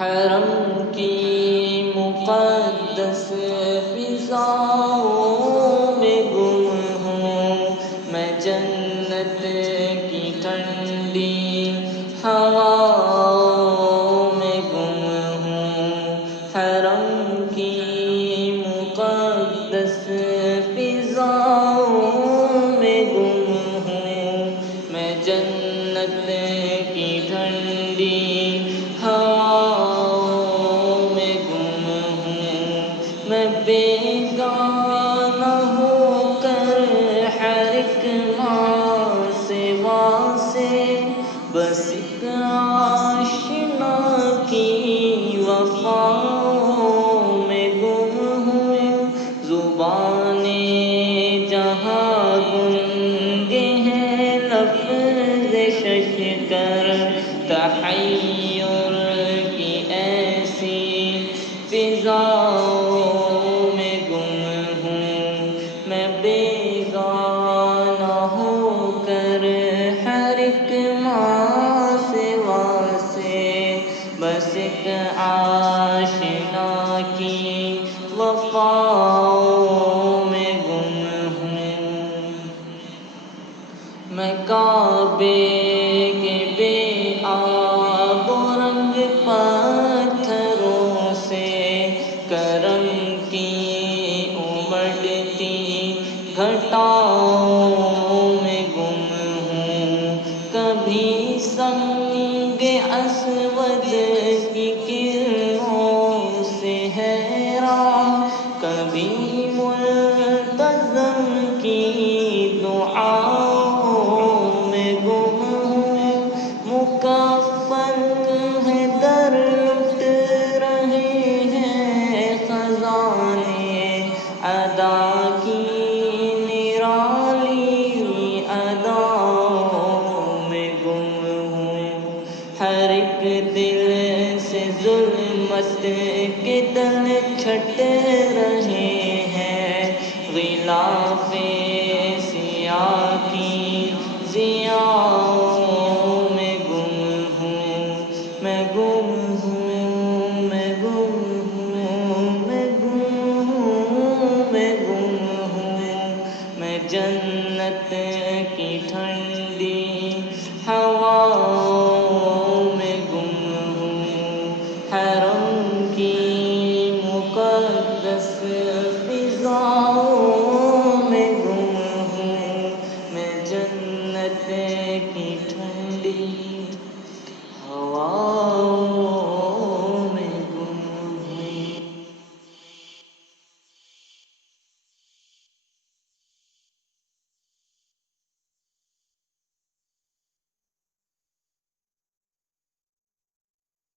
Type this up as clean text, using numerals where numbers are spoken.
حرم کی مقدس فضاؤں میں گم ہوں، میں جنت کی ٹھنڈی ہواؤں میں گم ہوں۔ حرم کی مقدس فضاؤں میں گم ہوں، میں جنت کی ٹھنڈی ہواؤں میں گم ہوں۔ میں بیگانہ ہو کر ہر ایک ماں سوا سے، بس ایک آشنا کی وفاؤں میں گم ہوں۔ زبانیں جہاں گنگے ہیں، لفظ ششکر تحیر کی ایسی فضاؤں میں گم ہوں۔ میں بیگانہ ہو کر ہر ایک ماں سوا سے، بس ایک آشنا کی وفاؤں میں گم ہوں۔ میں کعبے کے بے آب و رنگ پتھروں سے، کرم کی امڑتی گھٹاؤں میں گم ہوں۔ کبھی سنگ اسود کی کرنوں سے حیران، کبھی ملتزم کی دعاؤں میں گم ہوں۔ مکفن ہے در لٹ رہے ہیں خزانے ادا کی نرالی اداؤں میں گم ہوں۔ ہر ایک دل سے ظلمت کے تن چھٹ رہے ہیں، غلاف سیاہ کی ضیاؤں میں گم ہوں۔ میں گم ہوں، میں گم ہوں، میں گم ہوں، میں گم ہوں۔ میں جنت کی ٹھنڈی ہواؤں میں گم ہوں۔